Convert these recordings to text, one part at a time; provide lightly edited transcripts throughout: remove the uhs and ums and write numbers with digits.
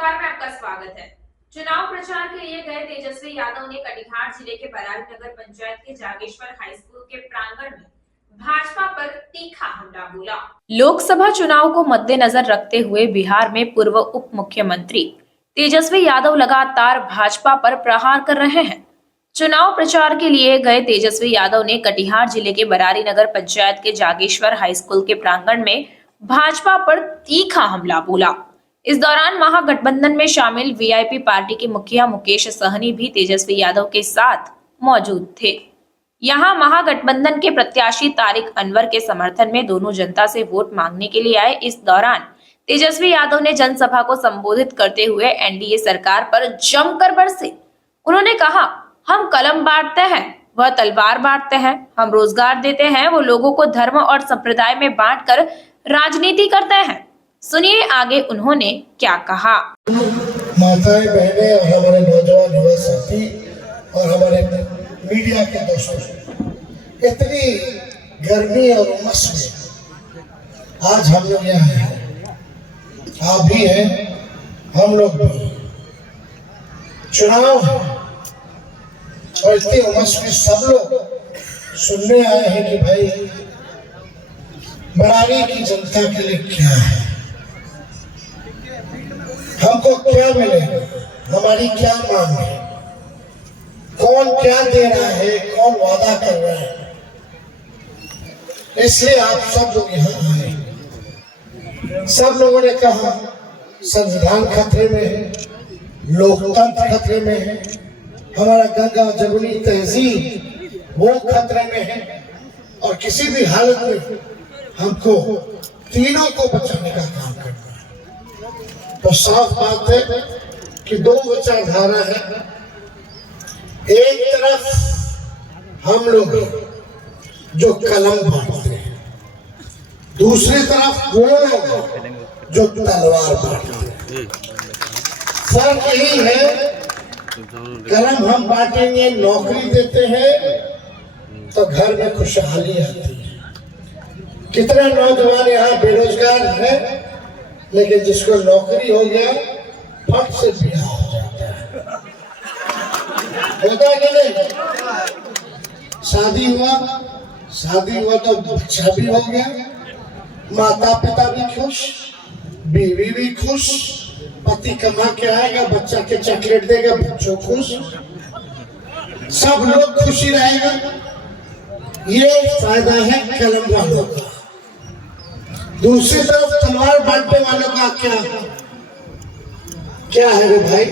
पुकार में आपका स्वागत है। चुनाव प्रचार के लिए गए तेजस्वी यादव ने कटिहार जिले के बरारी नगर पंचायत के जागेश्वर हाई स्कूल के प्रांगण में भाजपा पर तीखा हमला बोला। लोकसभा चुनाव को मद्देनजर रखते हुए बिहार में पूर्व उप मुख्यमंत्री तेजस्वी यादव लगातार भाजपा पर प्रहार कर रहे हैं। चुनाव प्रचार के लिए गए तेजस्वी यादव ने कटिहार जिले के बरारी नगर पंचायत के जागेश्वर हाई स्कूल के प्रांगण में भाजपा पर तीखा हमला बोला। इस दौरान महागठबंधन में शामिल वीआईपी पार्टी के मुखिया मुकेश सहनी भी तेजस्वी यादव के साथ मौजूद थे। यहां महागठबंधन के प्रत्याशी तारिक अनवर के समर्थन में दोनों जनता से वोट मांगने के लिए आए। इस दौरान तेजस्वी यादव ने जनसभा को संबोधित करते हुए एनडीए सरकार पर जमकर बरसे। उन्होंने कहा, हम कलम बांटते हैं, वह तलवार बांटते हैं। हम रोजगार देते हैं, वो लोगों को धर्म और संप्रदाय में बांटकर राजनीति करते हैं। सुनिए आगे उन्होंने क्या कहा। माताएं, बहनें और हमारे नौजवान युवा साथी और हमारे मीडिया के दोस्तों, इतनी गर्मी और उमस में आज हम लोग यहाँ हैं, आप भी हैं, हम लोग भी। चुनाव और इतनी उमस में सब लोग सुनने आए हैं कि भाई बरारी की जनता के लिए क्या है, हमको क्या मिलेगा, हमारी क्या मांग है, कौन क्या दे रहा है, कौन वादा कर रहा है। इसलिए आप सब लोग यहाँ आए। सब लोगों ने कहा संविधान खतरे में है, लोकतंत्र खतरे में है, हमारा गंगा जमुनी तहजीब वो खतरे में है और किसी भी हालत में हमको तीनों को बचाने का काम करना है। तो साफ बात है कि दो विचारधारा है। एक तरफ हम लोग जो कलम बांटते हैं, दूसरी तरफ वो लोग जो तलवार बांटते हैं। फर्क यही है, कलम हम बांटेंगे, नौकरी देते हैं तो घर में खुशहाली आती है। कितने नौजवान यहाँ बेरोजगार हैं, लेकिन जिसको नौकरी हो गया फट से ब्याह हो जाता है, होता कि नहीं? शादी हुआ तो बच्चा भी हो गया, माता पिता भी खुश, बीवी भी खुश, पति कमा के आएगा, बच्चा के चॉकलेट देगा, बच्चों खुश, सब लोग खुशी रहेगा। ये फायदा है कलम वालों का। दूसरी तरफ तलवार बांटने वालों का क्या है रे भाई?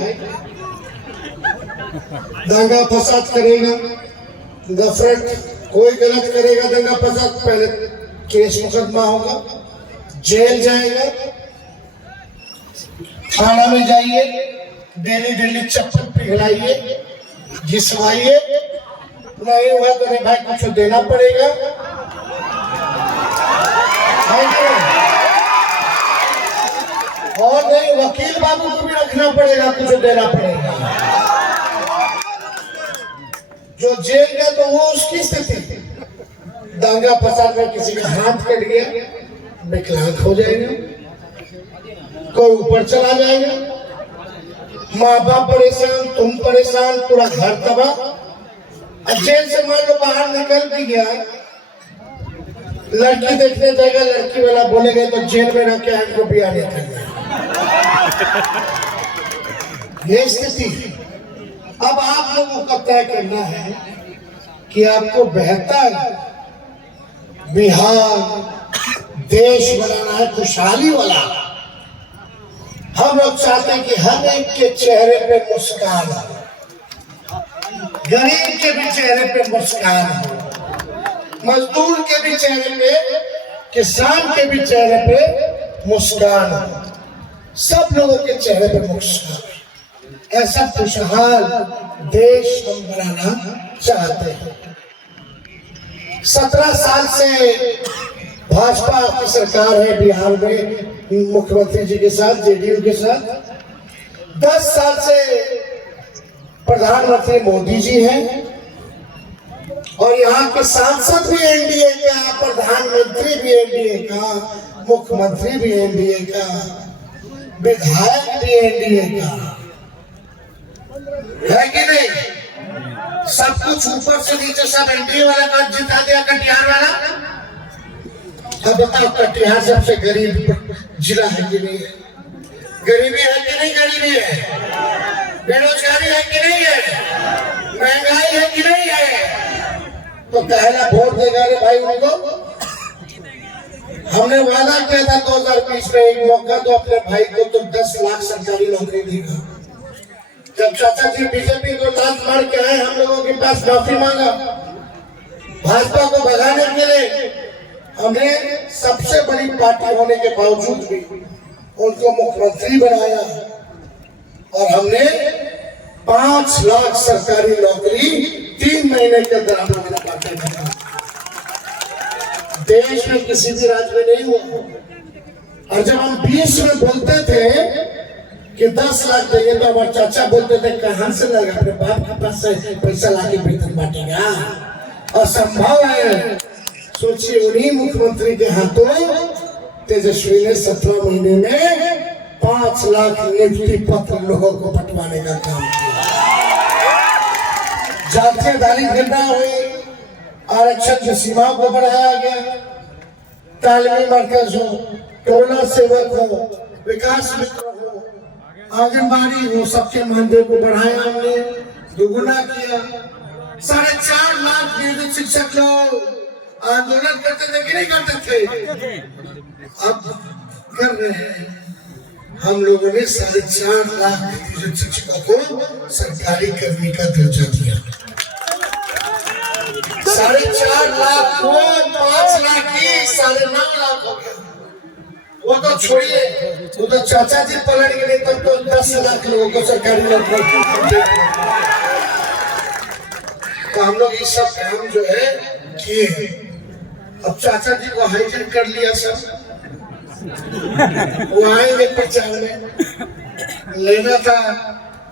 दंगा फसाद करेगा, नफरत, कोई गलत करेगा, दंगा फसाद, पहले केस मुकदमा होगा, जेल जाएगा, थाना में जाइए, डेली चप्पल पिघलाइए, घिसवाइए, नहीं हुआ तो नहीं भाई कुछ देना पड़ेगा। और नहीं, वकील बाबू को भी रखना पड़ेगा, कुछ देना पड़ेगा। जो जेल गया तो वो उसकी स्थिति, दंगा फसाद में किसी का हाथ कट गया, विकलांग हो जाएगा, कोई ऊपर चला जाएगा, माँ बाप परेशान, तुम परेशान, पूरा घर तबाह। जेल से मान लो बाहर निकल भी गया, लड़की देखने जाएगा, लड़की वाला बोलेगा तो जेल में रख के हमको ब्याह नहीं करना। ये स्थिति। अब आप लोगों को तय करना है कि आपको बेहतर बिहार देश बनाना है, खुशहाली वाला। हम लोग चाहते हैं कि हर एक के चेहरे पे मुस्कान हो, गरीब के भी चेहरे पे मुस्कान हो, मजदूर के भी चेहरे पे, किसान के भी चेहरे पे मुस्कान हो, सब लोगों के चेहरे पे मुस्कान। ऐसा खुशहाल देश हम बनाना चाहते हैं। 17 साल से भाजपा की सरकार है बिहार में, मुख्यमंत्री जी के साथ, जेडीयू के साथ। 10 साल से प्रधानमंत्री मोदी जी हैं और यहाँ के सांसद भी एनडीए का, प्रधानमंत्री भी एनडीए का, मुख्यमंत्री भी एनडीए का। विधायक भी एनडीए का है कि नहीं? सब कुछ ऊपर से नीचे सब एनडीए वाला का जिता दिया कटिहार वाला। अब बताओ कटिहार सबसे गरीब जिला है कि नहीं है? गरीबी है कि नहीं? गरीबी है, बेरोजगारी है कि नहीं है, महंगाई है कि नहीं है? तो पहला वोट देगा रे भाई उनको। हमने वादा किया था 2020 में एक मौका तो अपने भाई को तो 10 लाख सरकारी नौकरी देगा। जब चाचा जी बीजेपी को लात मार के आए हम लोगों के पास माफी मांगा, भाजपा को भगाने के लिए हमने सबसे बड़ी पार्टी होने के बावजूद भी उनको मुख्यमंत्री बनाया और हमने 5 लाख सरकारी नौकरी 3 महीने के अंदर हमारा बांटा। देश में किसी भी राज्य में नहीं हुआ। और जब हम 20 में बोलते थे कि 10 लाख चाहिए तो हमारे चाचा बोलते थे कहां से लगा, अपने बाप के पास से पैसा लाके वेतन बांटेगा, असंभव है। सोचिए उन्हीं मुख्यमंत्री के हाथों तेजस्वी ने 17 महीने में 5 लाख नियुक्ति पत्र लोगों को बंटवाने का काम किया। जातीय दलित घटना हुई, आरक्षण की सीमाओं को बढ़ाया गया, तालीमी मरकज हो, टोला सेवक हो, विकास मित्र हो, आंगनबाड़ी हो, सबके मानदेय को बढ़ाया हमने, दुगुना किया। 4.5 लाख नियोजित शिक्षक लोग आंदोलन करते थे कि नहीं करते थे? अब कर रहे हैं। हम लोगों ने 4.5 लाख नियोजित शिक्षकों को सरकारी कर्मी का दर्जा दिया। 4.5 लाख को 5 लाख की 9.5 लाख हो गया। वो तो छोड़िए, वो तो चाचा जी पलट गए तब तो 10 लाख लोगों को सरकारी नौकरी। तो हम लोग ये सब काम जो है किए। अब चाचा जी को हाईजैक कर लिया सब, वो आएंगे प्रचार में। लेना था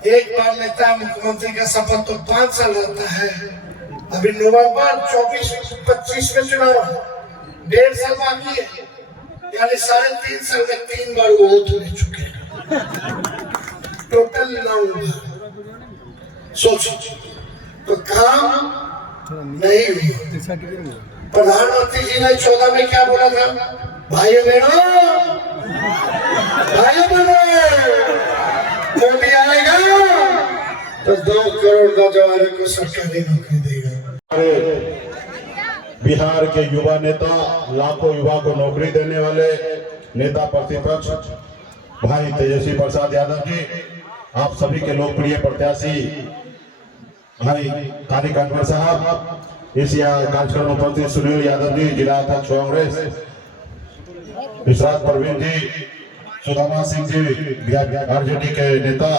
एक बार लेता मुख्यमंत्री का शपथ तो 5 साल रहता है। अभी नवंबर 24-25 में चुनाव, 1.5 साल बाकी है, यानी 3.5 साल में 3 बार वो हो चुके हैं, टोटल 9 बार। सोचो तो काम नहीं हुई। प्रधानमंत्री जी ने 14 में क्या बोला था? भाइयों बहनों, मोदी आएगा तो 2 करोड़ नौजवानों को सरकारी नौकरी देगा। बिहार के युवा नेता, लाखों युवा को नौकरी देने वाले नेता प्रतिपक्ष भाई तेजस्वी प्रसाद यादव जी, आप सभी के लोकप्रिय प्रत्याशी भाई तारिक अनवर साहब, इस कार्यक्रम में उपस्थित सुनील यादव जी, जिला अध्यक्ष कांग्रेस, विश्वास परवीन जी, सुदामा सिंह जी आरजेडी के नेता,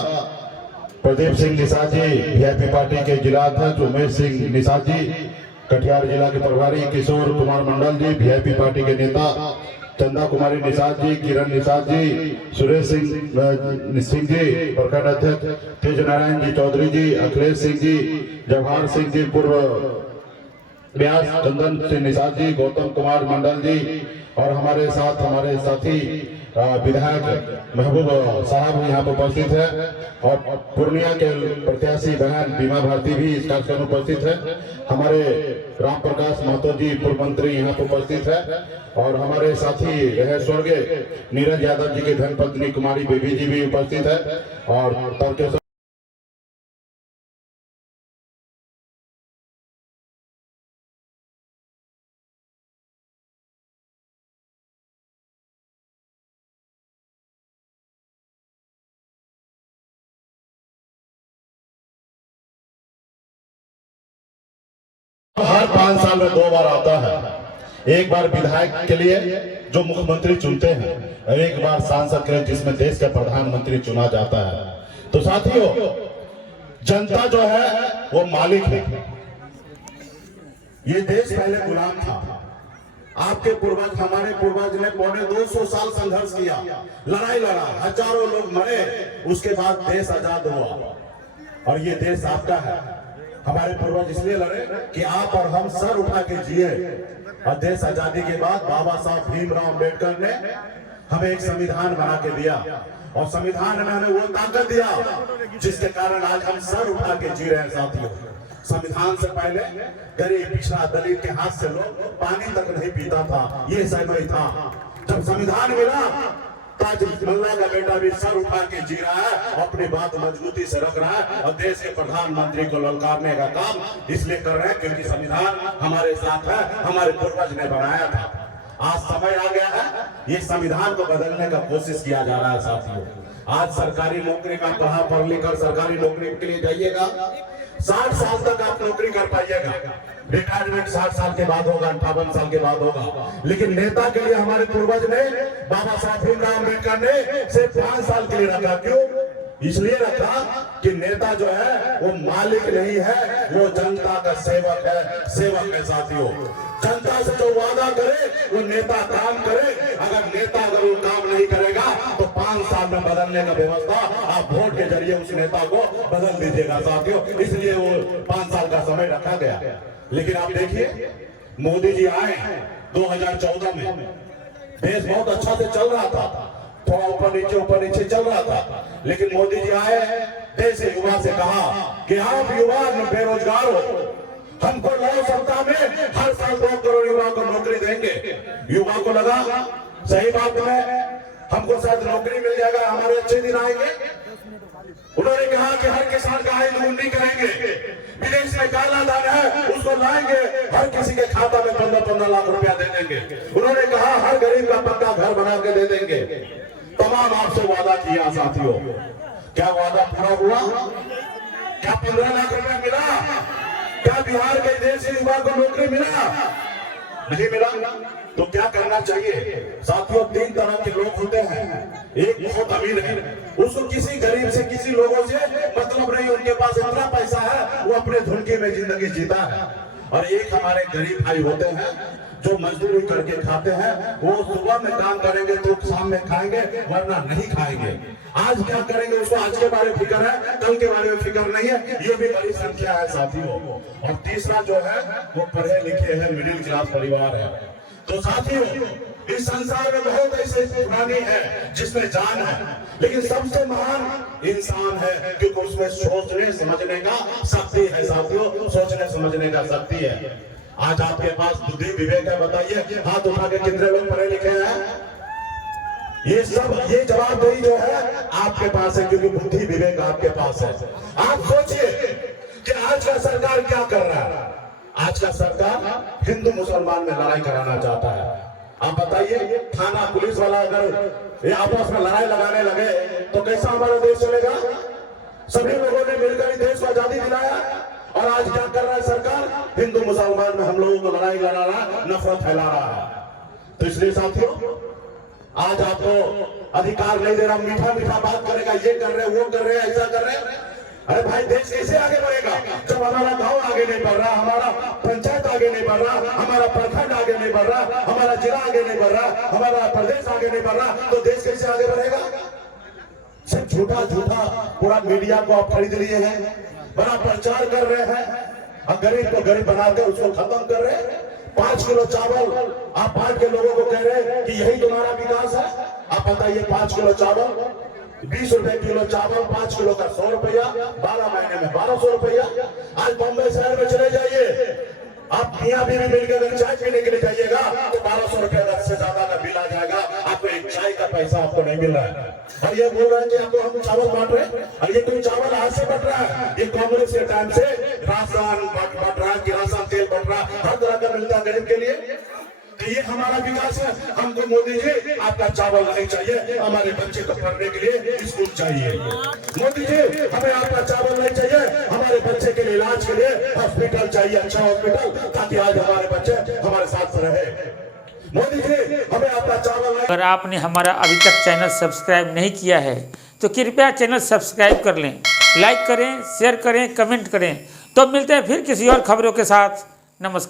प्रदीप सिंह निषाद जी वीआईपी पार्टी के जिला अध्यक्ष, उमेश सिंह निषाद जी कटिहार जिला के प्रभारी, किशोर कुमार मंडल जी वीआईपी पार्टी के नेता, चंदा कुमारी निषाद जी, किरण निषाद जी, सुरेश सिंह जी प्रखंड अध्यक्ष, तेज नारायण जी चौधरी जी, अखिलेश सिंह जी, जवाहर सिंह जी पूर्व व्यास, चंदन सिंह निषाद जी, गौतम कुमार मंडल जी और हमारे साथ हमारे साथी विधायक महबूब साहब यहाँ पर उपस्थित है और पूर्णिया के प्रत्याशी बहन बीमा भारती भी इस कार्यक्रम में उपस्थित है। हमारे राम प्रकाश महतो जी पूर्व मंत्री यहाँ पर उपस्थित है और हमारे साथी रहे स्वर्गीय नीरज यादव जी की धर्मपत्नी कुमारी बेबी जी भी उपस्थित है और तर्केश्वर हर 5 साल में 2 बार आता है। एक बार विधायक के लिए जो मुख्यमंत्री चुनते हैं और एक बार सांसद के लिए जिसमें देश का प्रधानमंत्री चुना जाता है। तो साथियों, जनता जो है वो मालिक है। ये देश पहले गुलाम था। आपके पूर्वज, हमारे पूर्वज ने 250 साल संघर्ष किया, लड़ाई लड़ा, हजारों लोग मरे, उसके बाद देश आजाद हुआ और ये देश आपका है। हमारे पूर्वज इसलिए लड़े कि आप और हम सर उठा के जिए और देश आजादी के बाद बाबा साहब भीमराव अम्बेडकर ने हमें एक संविधान बना के दिया और संविधान ने हमें वो ताकत दिया जिसके कारण आज हम सर उठा के जी रहे हैं साथियों। संविधान से पहले गरीब पिछड़ा दलित के हाथ से लोग पानी तक नहीं पीता था, ये समय था। जब संविधान मिला ताज मल्ला का बेटा भी सर उठा के जी रहा है, अपनी बात मजबूती से रख रहा है और देश के प्रधानमंत्री को ललकारने का काम इसलिए कर रहे हैं क्योंकि संविधान हमारे साथ है, हमारे पूर्वज ने बनाया था। आज समय आ गया है, ये संविधान को बदलने का कोशिश किया जा रहा है साथियों। आज सरकारी नौकरी में पढ़ लिख कर सरकारी नौकरी के लिए जाइएगा, 60 साल तक आप नौकरी कर पाइएगा। रिटायरमेंट 60 साल के बाद होगा, 58 साल के बाद होगा। लेकिन नेता के लिए हमारे पूर्वज ने, बाबा साहब भीमराव अम्बेडकर ने सिर्फ 5 साल के लिए रखा। क्यों? इसलिए रखा कि नेता जो है वो मालिक नहीं है, वो जनता का सेवक है साथियों। जनता से जो वादा करे वो नेता काम करे। अगर नेता वो काम नहीं करेगा तो 5 साल में बदलने का व्यवस्था आप वोट के जरिए उस नेता को बदल दीजिएगा साथियों। इसलिए वो 5 साल का समय रखा गया। लेकिन आप देखिए, मोदी जी आए 2014 में, देश बहुत अच्छा से चल रहा था, थोड़ा ऊपर नीचे चल रहा था। लेकिन मोदी जी आए, देश के युवा से कहा कि आप युवा बेरोजगार हो, हमको 9 सप्ताह में हर साल 2 करोड़ युवा को नौकरी देंगे। युवा को लगा सही बात में हमको शायद नौकरी मिल जाएगा, हमारे अच्छे दिन आएंगे। उन्होंने कहा कि हर किसान का आय दोगुनी करेंगे, विदेश में काला धन है उसको लाएंगे, हर किसी के खाता में 15-15 लाख रुपया दे देंगे। उन्होंने कहा हर गरीब का पक्का घर बना के दे देंगे। तमाम आपसे वादा किया साथियों, क्या वादा पूरा हुआ? क्या 15 लाख रुपया मिला? क्या बिहार के देश युवा को नौकरी मिला? नहीं मिला। तो क्या करना चाहिए साथियों? 3 तरह के लोग होते हैं। एक बहुत अमीर है, उसको किसी गरीब से, किसी लोगों से मतलब नहीं, उनके पास इतना पैसा है वो अपने धुनकी में जिंदगी जीता है। और एक हमारे गरीब भाई होते हैं जो मजदूरी करके खाते हैं, वो सुबह में काम करेंगे तो शाम में खाएंगे, वरना नहीं खाएंगे। आज क्या करेंगे उसको आज के बारे में फिक्र है, कल के बारे में फिक्र नहीं है। ये भी बड़ी संख्या है साथियों। और तीसरा जो है वो पढ़े लिखे हैं, मिडिल क्लास परिवार है। तो साथियों, इस संसार में बहुत ऐसे प्राणी है जिसमें जान है, लेकिन सबसे महान इंसान है क्योंकि उसमें सोचने समझने का शक्ति है साथियों, सोचने समझने का शक्ति है। आज आपके पास बुद्धि विवेक है, बताइए हाथ उठा के कितने लोग पढ़े लिखे हैं? ये जवाबदेही जो है आपके पास है क्योंकि बुद्धि विवेक आपके पास है। आप सोचिए कि आज का सरकार क्या कर रहा है। आज का सरकार हिंदू मुसलमान में लड़ाई कराना चाहता है। आप बताइए, थाना पुलिस वाला अगर ये आपस में लड़ाई लगाने लगे तो कैसा हमारा देश चलेगा? सभी लोगों ने मिलकर देश को आजादी दिलाया और आज क्या कर रहा है सरकार? हिंदू मुसलमान में हम लोगों को लड़ाई लड़ा रहा, नफरत फैला रहा है। तो इसलिए साथियों, आज आपको अधिकार नहीं दे रहा, मीठा मीठा बात करेगा, ये कर रहे, वो कर रहे, ऐसा कर रहे। अरे भाई, देश कैसे आगे बढ़ेगा जब हमारा गांव आगे नहीं बढ़ रहा, हमारा पंचायत आगे नहीं बढ़ रहा, हमारा प्रखंड आगे नहीं बढ़ रहा, हमारा जिला आगे नहीं बढ़ रहा, हमारा प्रदेश आगे नहीं बढ़ रहा, तो देश कैसे आगे बढ़ेगा? सिर्फ झूठा पूरा मीडिया को आप खरीद लिए हैं, बड़ा प्रचार कर रहे हैं और गरीब को गरीब बनाकर उसको खत्म कर रहे हैं। 5 किलो चावल आप बांट के लोगों को कह रहे हैं कि यही तुम्हारा विकास है। आप बताइए, 5 किलो चावल 20 रुपए किलो चावल, 5 किलो का 100 रुपया, 12 महीने में 1200 रुपया। आज बॉम्बे शहर में चले जाइए, आप मियां बीवी मिलकर अगर चाय पीने के लिए जाइएगा तो 1200 रुपया से ज्यादा का बिल आ जाएगा। आपको एक चाय का पैसा आपको नहीं मिल रहा है और ये बोल रहे हैं कि आपको हम चावल बांट रहे हैं। और ये कोई चावल आज से बट रहा है, ये कांग्रेस के टाइम से राशन बट रहा है, किरासन तेल बट रहा है, हर तरह का मिलता है गरीब के लिए। तो ये हमारा विकास है। हमको मोदी जी आपका चावल नहीं चाहिए, हमारे बच्चे को पढ़ने के लिए स्कूल चाहिए। मोदी जी हमें आपका चावल नहीं चाहिए, हमारे बच्चे के लिए इलाज के लिए हॉस्पिटल चाहिए, अच्छा हॉस्पिटल, ताकि आज हमारे बच्चे हमारे साथ रहे। मोदी जी हमें आपका चावल। अगर आपने हमारा अभी तक चैनल सब्सक्राइब नहीं किया है तो कृपया चैनल सब्सक्राइब कर लें, लाइक करें, शेयर करें, कमेंट करें। तो मिलते हैं फिर किसी और खबरों के साथ। नमस्कार।